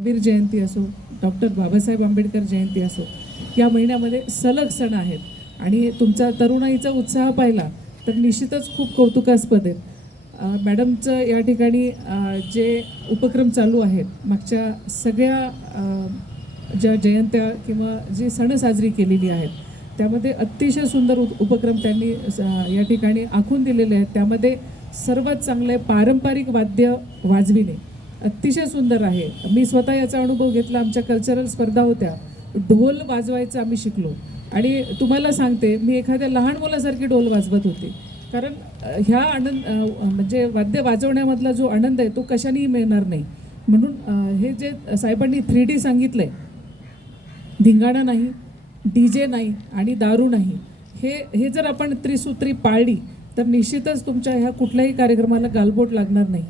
बीर जयंती असो डॉक्टर बाबासाहेब आंबेडकर जयंती असो या महिन्यामध्ये सलग सण आहेत. आणि तुमचा तरुणाईचा उत्साह पाहिला तर निश्चितच खूप कौतुकास्पद आहे मॅडमचं या ठिकाणी जे उपक्रम चालू आहेत मागच्या सगळ्या ज्या जयंत्या किंवा जी सण साजरी केलेली आहेत त्यामध्ये अतिशय सुंदर उप उपक्रम त्यांनी स- या ठिकाणी आखून दिलेले आहेत. त्यामध्ये सर्वात चांगले पारंपरिक वाद्य वाजविणे. अतिशय सुंदर आहे. मी स्वतः याचा अनुभव घेतला आमच्या कल्चरल स्पर्धा होत्या. ढोल वाजवायचं आम्ही शिकलो. आणि तुम्हाला सांगते मी एखाद्या लहान मुलासारखी ढोल वाजवत होते. कारण ह्या आनंद म्हणजे वाद्य वाजवण्यामधला जो आनंद आहे तो कशानेही मिळणार नाही. म्हणून हे जे साहेबांनी थ्री डी सांगितलं आहे धिंगाणा नाही डी जे नाही आणि दारू नाही हे हे जर आपण त्रिसूत्री पाळली तर निश्चितच तुमच्या ह्या कुठल्याही कार्यक्रमाला गालबोट लागणार नाही.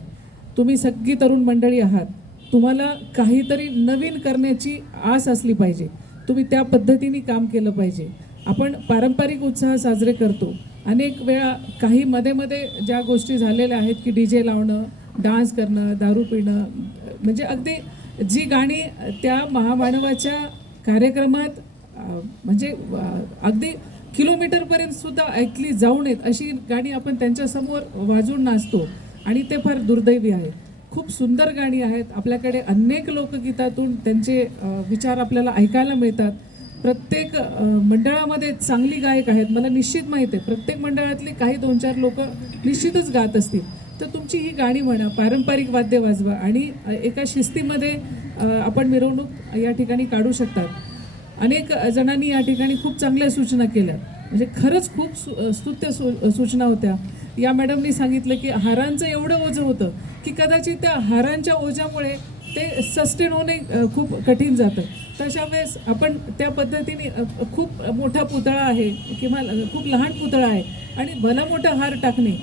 तुम्ही सगळी तरुण मंडळी आहात. तुम्हाला काहीतरी नवीन करण्याची आस असली पाहिजे. तुम्ही त्या पद्धतीने काम केलं पाहिजे. आपण पारंपरिक उत्साह साजरे करतो. अनेक वेळा काही मध्ये मध्ये ज्या गोष्टी झालेल्या आहेत की डी जे लावणं डान्स करणं दारू पिणं म्हणजे अगदी जी गाणी त्या महामानवाच्या कार्यक्रमात म्हणजे अगदी किलोमीटरपर्यंत सुद्धा ऐकली जाऊ नयेत अशी गाणी आपण त्यांच्यासमोर वाजून नाचतो. आणि ते फार दुर्दैवी आहे खूप सुंदर गाणी आहेत. आपल्याकडे अनेक लोकगीतातून त्यांचे विचार आपल्याला ऐकायला मिळतात. प्रत्येक मंडळामध्ये चांगली गायक आहेत. मला निश्चित माहीत आहे प्रत्येक मंडळातली काही दोन चार लोक निश्चितच गात असतील. तर तुमची ही गाणी म्हणा पारंपरिक वाद्य वाजवा आणि एका शिस्तीमध्ये आपण मिरवणूक या ठिकाणी काढू शकतात. अनेक जणांनी या ठिकाणी खूप चांगल्या सूचना केल्या. म्हणजे खरंच खूप सु स्तुत्य सू सूचना होत्या. या मॅडमनी सांगितलं की हारांचं एवढं ओझं होतं की कदाचित त्या हारांच्या ओझ्यामुळे ते सस्टेन होणे खूप कठीण जातं. तशा वेळेस आपण त्या पद्धतीने खूप मोठा पुतळा आहे किंवा खूप लहान पुतळा आहे आणि भला मोठा हार टाकणे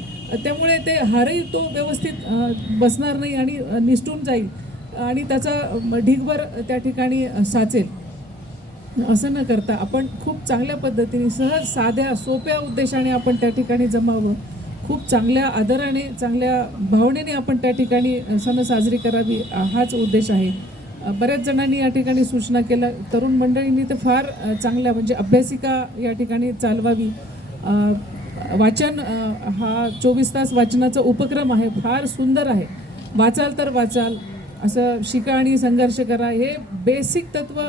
त्यामुळे ते हारही तो व्यवस्थित बसणार नाही आणि निष्ठून जाईल आणि त्याचा ढीगभर त्या ठिकाणी साचेल. असं न करता आपण खूप चांगल्या पद्धतीने सहज साध्या सोप्या उद्देशाने आपण त्या ठिकाणी जमावं. खूप चांगल्या आदराने चांगल्या भावनेने आपण त्या ठिकाणी सण साजरी करावी हाच उद्देश आहे. बऱ्याच जणांनी या ठिकाणी सूचना केल्या. तरुण मंडळींनी तर फार चांगल्या म्हणजे अभ्यासिका या ठिकाणी चालवावी. वाचन हा चोवीस तास वाचनाचा उपक्रम आहे फार सुंदर आहे. वाचाल तर वाचाल असं शिका आणि संघर्ष करा. हे बेसिक तत्व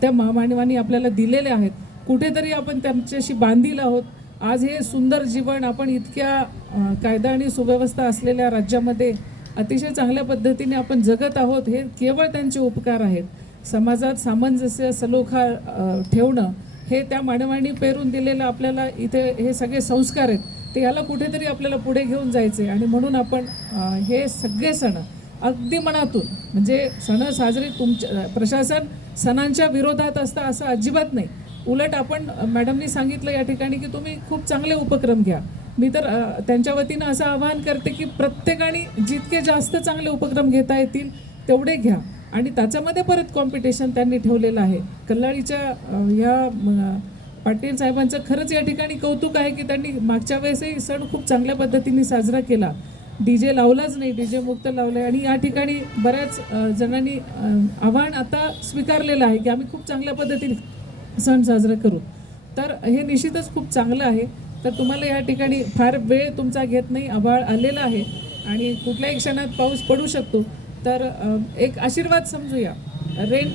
त्या महामानवाने आपल्याला दिलेले आहेत. कुठेतरी आपण त्यांच्याशी बांधील आहोत. आज हे सुंदर जीवन आपण इतक्या कायदा आणि सुव्यवस्था असलेल्या राज्यामध्ये अतिशय चांगल्या पद्धतीने आपण जगत आहोत हे केवळ त्यांचे उपकार आहेत. समाजात सामंजस्य सलोखा ठेवणं हे त्या मानवांनी पेरून दिलेलं आपल्याला इथे हे सगळे संस्कार आहेत. ते याला कुठेतरी आपल्याला पुढे घेऊन जायचे आणि म्हणून आपण हे सगळे सण अगदी मनातून म्हणजे सण साजरे तुमच्या प्रशासन सणांच्या विरोधात असतं असं अजिबात नाही. उलट आपण मॅडमनी सांगितलं या ठिकाणी की तुम्ही खूप चांगले उपक्रम घ्या. मी तर त्यांच्या वतीनं असं आवाहन करते की प्रत्येकाने जितके जास्त चांगले उपक्रम घेता येतील तेवढे घ्या. आणि त्याच्यामध्ये परत कॉम्पिटिशन त्यांनी ठेवलेलं आहे. कल्लाळीच्या ह्या पाटील साहेबांचं खरंच या ठिकाणी कौतुक आहे की त्यांनी मागच्या वेळेसही सण खूप चांगल्या पद्धतीने साजरा केला. डी जे लावलाच नाही डी जे मुक्त लावलं आणि या ठिकाणी बऱ्याच जणांनी आव्हान आता स्वीकारलेलं आहे की आम्ही खूप चांगल्या पद्धतीने सण साजरा करू तर हे निश्चितच खूप चांगलं आहे. तर तुम्हाला या ठिकाणी फार वेळ तुमचा घेत नाही आभाळ आलेला आहे आणि कुठल्याही क्षणात पाऊस पडू शकतो. तर एक आशीर्वाद समजूया. रेन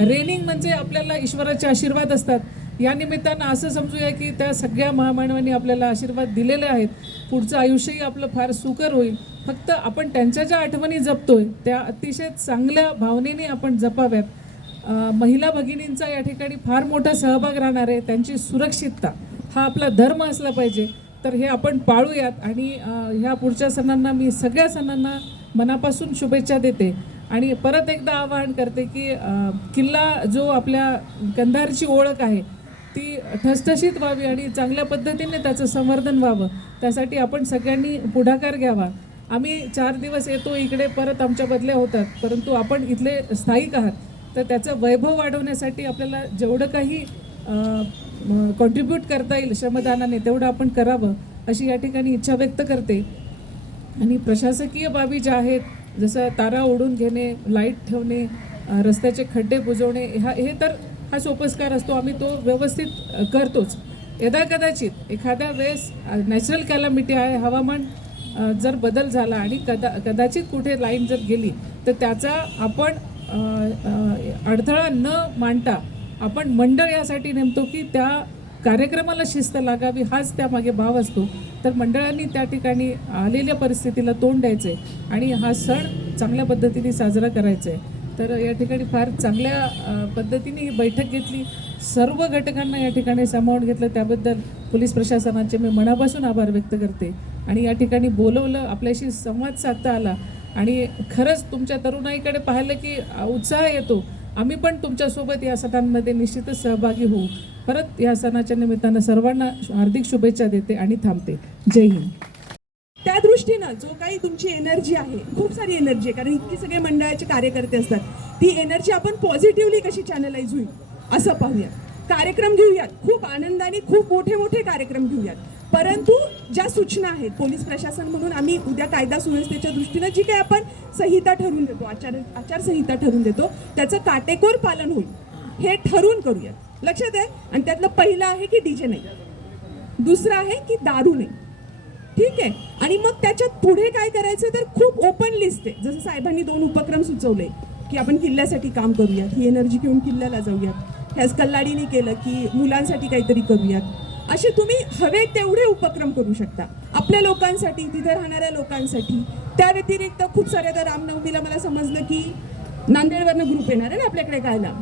रेनिंग म्हणजे आपल्याला ईश्वराचे आशीर्वाद असतात. या निमित्तानं असं समजूया की त्या सगळ्या महामानवांनी आपल्याला आशीर्वाद दिलेले आहेत. पुढचं आयुष्यही आपलं फार सुकर होईल. फक्त आपण त्यांच्या ज्या आठवणी जपतोय त्या अतिशय चांगल्या भावनेने आपण जपाव्यात. महिला भगिनींचा या ठिकाणी फार मोठा सहभाग राहणार आहे त्यांची सुरक्षितता हा आपला धर्म असला पाहिजे. तर हे आपण पाळूयात आणि ह्या पुढच्या सणांना मी सगळ्या सणांना मनापासून शुभेच्छा देते. आणि परत एकदा आवाहन करते की किल्ला जो आपल्या कंधारची ओळख आहे ती ठसठशीत व्हावी आणि चांगल्या पद्धतीने त्याचं संवर्धन व्हावं. त्यासाठी आपण सगळ्यांनी पुढाकार घ्यावा. आम्ही चार दिवस येतो इकडे परत आमच्या बदल्या होतात परंतु आपण इथले स्थायिक आहात. तर त्याचं वैभव वाढवण्यासाठी आपल्याला जेवढं काही कॉन्ट्रीब्यूट करता येईल श्रमदानाने तेवढं आपण करावं अशी या ठिकाणी इच्छा व्यक्त करते. आणि प्रशासकीय बाबी ज्या आहेत जसं तारा ओढून घेणे लाइट ठेवणे रस्त्याचे खड्डे बुजवणे ह्या हे तर हा सोपस्कार असतो. आम्ही तो व्यवस्थित करतोच. यदा कदाचित एखाद्या वेळेस नॅचरल कॅलॅमिटी आहे हवामान जर बदल झाला आणि कदा कदाचित कुठे लाईन जर गेली तर त्याचा आपण अडथळा न मांडता आपण मंडळ यासाठी नेमतो की त्या कार्यक्रमाला शिस्त लागावी हाच त्यामागे भाव असतो. तर मंडळांनी त्या ठिकाणी आलेल्या परिस्थितीला तोंड द्यायचं आहे आणि हा सण चांगल्या पद्धतीने साजरा करायचा आहे तर या ठिकाणी फार चांगल्या पद्धतीने ही बैठक घेतली. सर्व घटकांना या ठिकाणी सामावून घेतलं. त्याबद्दल पोलीस प्रशासनाचे मी मनापासून आभार व्यक्त करते. आणि या ठिकाणी बोलवलं आपल्याशी संवाद साधता आला. आणि खरंच तुमच्या तरुणाईकडे पाहिलं की उत्साह येतो. आम्ही पण तुमच्यासोबत या सणांमध्ये निश्चितच सहभागी होऊ. परत या सणाच्या निमित्तानं सर्वांना हार्दिक शुभेच्छा देते आणि थांबते. जय हिंद. त्या दृष्टीनं जो काही तुमची एनर्जी आहे खूप सारी एनर्जी आहे कारण इतकी सगळे मंडळाचे कार्यकर्ते असतात. ती एनर्जी आपण पॉझिटिव्हली कशी चॅनलाइज होईल असं पाहूयात. कार्यक्रम घेऊयात खूप आनंदाने खूप मोठे मोठे कार्यक्रम घेऊयात. परंतु ज्या सूचना आहेत पोलीस प्रशासन म्हणून आम्ही उद्या कायदा सुव्यवस्थेच्या दृष्टीनं जी काही आपण संहिता ठरवून देतो आचार आचारसंहिता ठरवून देतो त्याचं काटेकोर पालन होईल हे ठरवून करूयात. लक्षात आहे? आणि त्यातलं पहिलं आहे की डीजे नाही. दुसरं आहे की दारू नाही. ठीक आहे? आणि मग त्याच्यात पुढे काय करायचं? तर खूप ओपन लिस्ट आहे. जसं साहेबांनी दोन उपक्रम सुचवले की आपण किल्ल्यासाठी काम करूयात. ही एनर्जी घेऊन किल्ल्याला जाऊयात. ह्याच कल्लाडीने केलं की मुलांसाठी काहीतरी करूयात. असे तुम्ही हवे तेवढे उपक्रम करू शकता. आपल्या लोकांसाठी तिथे राहणाऱ्या लोकांसाठी. त्या व्यतिरिक्त खूप सारे आता रामनवमीला मला समजलं की नांदेडवरनं ग्रुप येणार आहे ना आपल्याकडे गायला.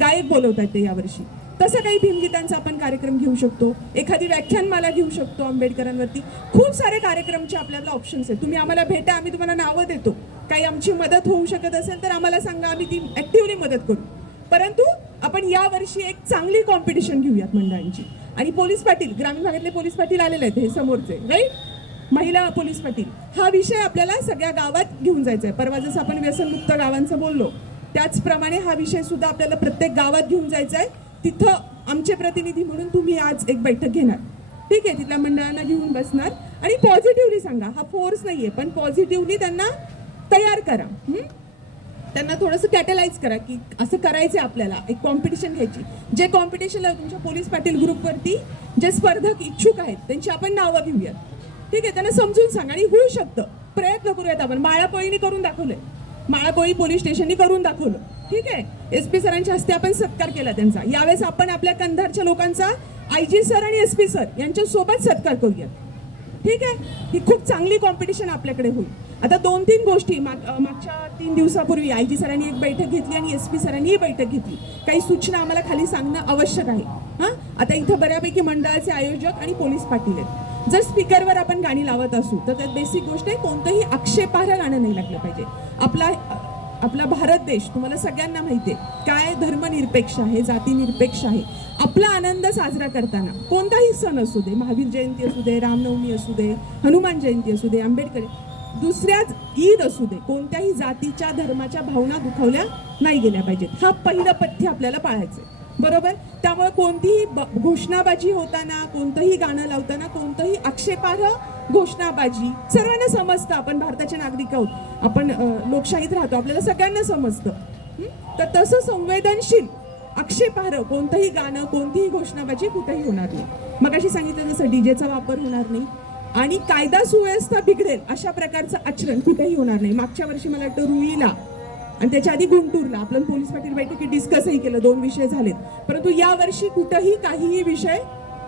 गायक बोलवतात ते यावर्षी. तसं काही भीमगीतांचा आपण कार्यक्रम घेऊ शकतो. एखादी व्याख्यानमाला घेऊ शकतो आंबेडकरांवरती. खूप सारे कार्यक्रमचे आपल्याला ऑप्शन्स आहेत. तुम्ही आम्हाला भेटा आम्ही तुम्हाला नावं देतो. काही आमची मदत होऊ शकत असेल तर आम्हाला सांगा आम्ही ती ऍक्टिव्हली मदत करू. परंतु आपण यावर्षी एक चांगली कॉम्पिटिशन घेऊयात मंडळांची. आणि पोलीस पाटील ग्रामीण भागातले पोलीस पाटील आलेले आहेत हे समोरचे राईट महिला पोलीस पाटील. हा विषय आपल्याला सगळ्या गावात घेऊन जायचा आहे परवा जसं आपण व्यसनमुक्त गावांचं बोललो त्याचप्रमाणे हा विषय सुद्धा आपल्याला प्रत्येक गावात घेऊन जायचा आहे तिथं आमचे प्रतिनिधी म्हणून तुम्ही आज एक बैठक घेणार. ठीक आहे तिथल्या मंडळांना घेऊन बसणार. आणि पॉझिटिव्हली सांगा हा फोर्स नाही आहे पण पॉझिटिव्हली त्यांना तयार करा. त्यांना थोडंसं कॅटलाइज करा की असं करायचं आपल्याला एक कॉम्पिटिशन घ्यायची. जे कॉम्पिटिशनला तुमच्या पोलीस पाटील ग्रुपवरती जे स्पर्धक इच्छुक आहेत त्यांची आपण नावं घेऊयात. ठीक आहे त्यांना समजून सांगा आणि होऊ शकतं. प्रयत्न करूयात आपण. माळापोळीने करून दाखवलंय. माळापोळी पोलीस स्टेशननी करून दाखवलं. ठीक आहे? एस पी सरांच्या हस्ते आपण सत्कार केला त्यांचा. यावेळेस आपण आपल्या कंधारच्या लोकांचा आय जी सर आणि एस पी सर यांच्या सोबत सत्कार करूयात. ठीक आहे? ही खूप चांगली कॉम्पिटिशन आपल्याकडे होईल. आता दोन तीन गोष्टी. माग मागच्या तीन दिवसापूर्वी आय जी सरांनी एक बैठक घेतली आणि एस पी सरांनी एक बैठक घेतली. काही सूचना आम्हाला खाली सांगणं आवश्यक आहे. हां? आता इथं बऱ्यापैकी मंडळाचे आयोजक आणि पोलीस पाटील आहेत. जर स्पीकरवर आपण गाणी लावत असू तर त्यात बेसिक गोष्ट आहे कोणतंही आक्षेपार्ह गाणं नाही लागलं पाहिजे. आपला आपला भारत देश तुम्हाला सगळ्यांना माहिती आहे काय धर्मनिरपेक्ष आहे जातीनिरपेक्ष आहे. आपला आनंद साजरा करताना कोणताही सण असू दे महावीर जयंती असू दे रामनवमी असू दे हनुमान जयंती असू दे आंबेडकर दुसऱ्याच ईद असू दे कोणत्याही जातीच्या धर्माच्या भावना दुखावल्या नाही गेल्या पाहिजेत. हा पहिलं पथ्य आपल्याला पाळायचं आहे. बरोबर? त्यामुळे कोणतीही घोषणाबाजी होताना कोणतंही गाणं लावताना कोणतंही आक्षेपार्ह घोषणाबाजी सर्वांना समजतं आपण भारताचे नागरिक आहोत. आपण लोकशाहीत राहतो आपल्याला सगळ्यांना समजतं. तर तसं संवेदनशील आक्षेपार्ह कोणतंही गाणं कोणतीही घोषणाबाजी कुठेही होणार नाही. मग अशी सांगितलं जसं डीजेचा वापर होणार नाही. आणि कायदा सुव्यवस्था बिघडेल अशा प्रकारचं आचरण कुठेही होणार नाही. मागच्या वर्षी मला वाटतं रुईला आणि त्याच्या आधी गुंटूरला आपण पोलीस पाटील बैठकीत डिस्कसही केलं दोन विषय झालेत. परंतु या वर्षी कुठंही काहीही विषय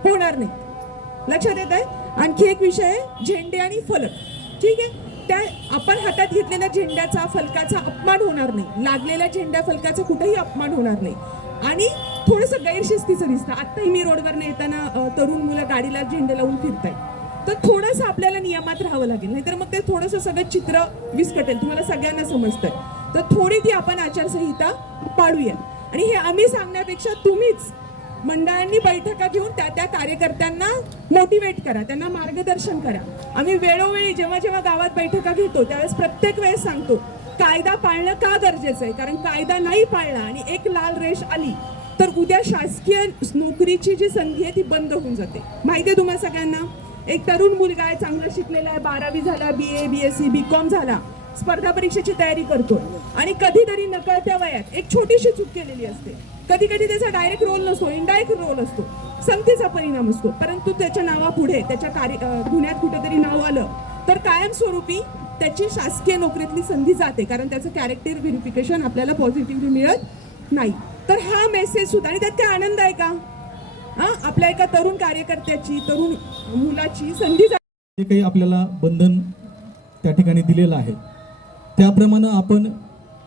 होणार नाही. लक्षात येत आहे आणखी एक विषय आहे झेंडे आणि फलक. ठीक आहे? त्या आपण हातात घेतलेल्या झेंड्याचा फलकाचा अपमान होणार नाही. लागलेल्या झेंड्या फलकाचा कुठेही अपमान होणार नाही. आणि थोडंसं गैरशिस्तीचं दिसतं. आत्ताही मी रोडवरनं येताना तरुण मुलं गाडीला झेंडे लावून फिरतायत. तर थोडंसं आपल्याला नियमात राहावं लागेल. नाहीतर मग ते थोडंसं सगळं चित्र विस्कटेल. तुम्हाला सगळ्यांना समजतंय. तर थोडी ती आपण आचारसंहिता पाळूया. आणि हे आम्ही सांगण्यापेक्षा तुम्हीच मंडळांनी बैठका घेऊन त्या त्या कार्यकर्त्यांना मोटिवेट करा. त्यांना मार्गदर्शन करा. आम्ही वेळोवेळी जेव्हा जेव्हा गावात बैठका घेतो त्यावेळेस प्रत्येक वेळेस सांगतो कायदा पाळणं का गरजेचं आहे? कारण कायदा नाही पाळला आणि एक लाल रेष आली तर उद्या शासकीय नोकरीची जी संधी आहे ती बंद होऊन जाते. माहिती आहे तुम्हाला सगळ्यांना? एक तरुण मुलगा आहे चांगलं शिकलेला आहे बारावी झाला B A B S C B com झाला. स्पर्धा परीक्षेची तयारी करतो आणि कधीतरी नकळत्या वयात एक छोटीशी चूक केलेली असते. कधी कधी त्याचा डायरेक्ट रोल नसतो इनडायरेक्ट रोल असतो. संगतीचा परिणाम असतो. परंतु त्याच्या नावापुढे त्याच्या कार्य गुन्ह्यात कुठेतरी नाव आलं तर कायमस्वरूपी त्याची शासकीय नोकरीतली संधी जाते. कारण त्याचं कॅरेक्टर व्हेरिफिकेशन आपल्याला पॉझिटिव्हली मिळत नाही. तर हा मेसेज सुद्धा आणि त्यात काय आनंद आहे का? हा आपल्या एका तरुण कार्यकर्त्याची तरुण मुलाची संधी जे काही आपल्याला बंधन त्या ठिकाणी दिलेलं आहे त्याप्रमाणे आपण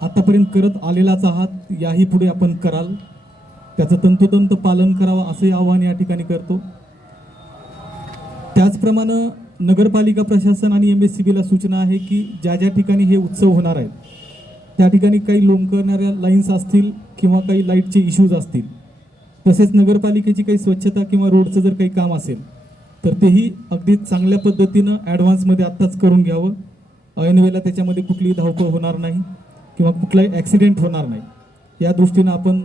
आतापर्यंत करत आलेलाच आहात याही पुढे आपण कराल. त्याचं तंतोतंत पालन करावं असंही आव्हान या ठिकाणी करतो. त्याचप्रमाणे नगरपालिका प्रशासन आणि एम एस सी बीला सूचना आहे की ज्या ज्या ठिकाणी हे उत्सव होणार आहेत त्या ठिकाणी काही लोंबकरणाऱ्या लाईन्स असतील किंवा काही लाईटचे इश्यूज असतील तसेच नगरपालिकेची काही स्वच्छता किंवा रोडचं जर काही काम असेल तर तेही अगदी चांगल्या पद्धतीनं ॲडव्हान्समध्ये आत्ताच करून घ्यावं. ऐनवेळेला त्याच्यामध्ये कुठलीही धावपळ होणार नाही किंवा कुठलाही ॲक्सिडेंट होणार नाही. या दृष्टीनं आपण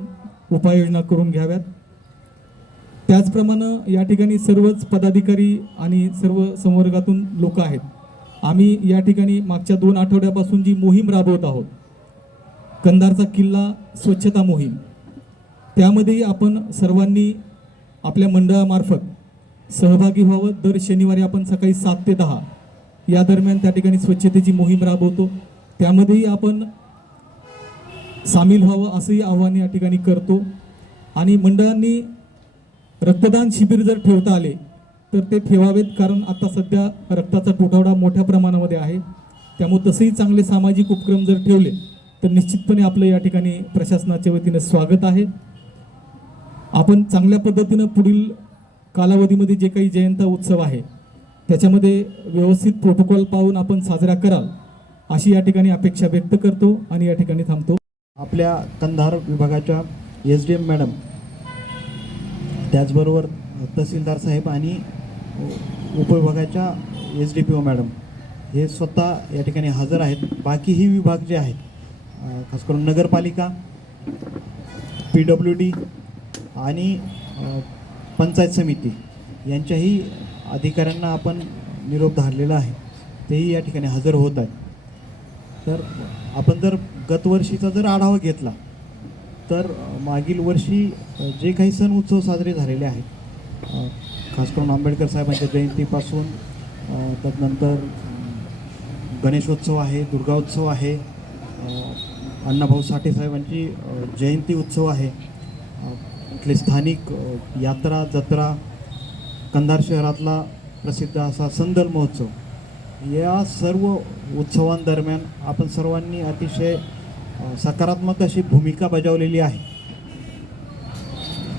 उपाययोजना करून घ्याव्यात. त्याचप्रमाणे या ठिकाणी सर्वच पदाधिकारी आणि सर्व संवर्गातून लोक आहेत. आम्ही या ठिकाणी मागच्या दोन आठवड्यापासून जी मोहीम राबवत आहोत कंधारचा किल्ला स्वच्छता मोहीम. त्यामध्येही आपण सर्वांनी आपल्या मंडळामार्फत सहभागी व्हावं. दर शनिवारी आपण सकाळी सात ते दहा या दरम्यान त्या ठिकाणी स्वच्छतेची मोहीम राबवतो. त्यामध्येही आपण सामील व्हावं असंही आव्हान या ठिकाणी करतो. आणि मंडळांनी रक्तदान शिबिर जर ठेवता आले तर ते ठेवावेत. कारण आता सध्या रक्ताचा तुटवडा मोठ्या प्रमाणामध्ये आहे. त्यामुळे तसेही चांगले सामाजिक उपक्रम जर ठेवले तर निश्चितपणे आपलं या ठिकाणी प्रशासनाच्या वतीनं स्वागत आहे. आपण चांगल्या पद्धतीनं पुढील कालावधीमध्ये जे काही जयंता उत्सव आहे त्याच्यामध्ये व्यवस्थित प्रोटोकॉल पाहून आपण साजरा कराल अशी या ठिकाणी अपेक्षा व्यक्त करतो आणि या ठिकाणी थांबतो. आपल्या कंधार विभागाच्या एस डी एम मॅडम त्याचबरोबर तहसीलदार साहेब आणि उपविभागाच्या S D P O madam हे स्वतः या ठिकाणी हजर आहेत. बाकीही विभाग जे आहेत खास करून नगरपालिका पी डब्ल्यू डी आणि पंचायत समिती यांच्याही अधिकाऱ्यांना आपण निरोप धारलेला आहे. तेही या ठिकाणी हजर होत आहेत. तर आपण जर गतवर्षीचा जर आढावा घेतला तर मागील वर्षी जे काही सण उत्सव साजरे झालेले आहेत खास करून आंबेडकर साहेबांच्या जयंतीपासून त्यानंतर गणेशोत्सव आहे दुर्गाोत्सव आहे अण्णाभाऊ साठे साहेबांची जयंती उत्सव आहे इथले स्थानिक यात्रा जत्रा कंधार शहरातला प्रसिद्ध असा संदल महोत्सव या सर्व उत्सवांदरम्यान आपण सर्वांनी अतिशय सकारात्मक अशी भूमिका बजावलेली आहे.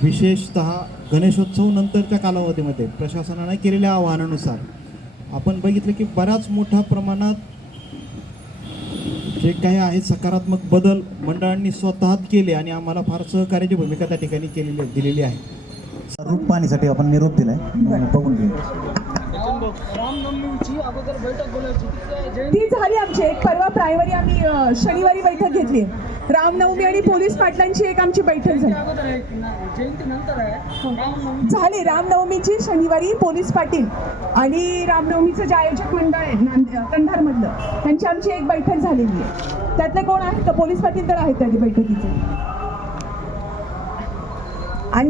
विशेषत गणेशोत्सव नंतरच्या कालावधीमध्ये प्रशासनाने केलेल्या आवाहनानुसार आपण बघितलं की बऱ्याच मोठ्या प्रमाणात जे काही आहे सकारात्मक बदल मंडळांनी स्वतःच केले आणि आम्हाला फार सहकार्याची भूमिका त्या ठिकाणी केलेली दिलेली आहे. रूप पाहण्यासाठी आपण निरोप दिलाय. बघून घेऊ. रामनवमीची अगोदर बैठक बोलायची. ती झाली आमची. एक परवा प्रायवारी आम्ही शनिवारी बैठक घेतली. रामनवमी आणि पोलीस पाटलांची एक आमची बैठक झाली. रामनवमी झाली. रामनवमीची शनिवारी पोलीस पाटील आणि रामनवमीचं जे आयोजक मंडळ आहे कंधारमधलं त्यांची आमची एक बैठक झालेली आहे. त्यातले कोण आहेत? का पोलीस पाटील तर आहेत त्या बैठकीचे. आणि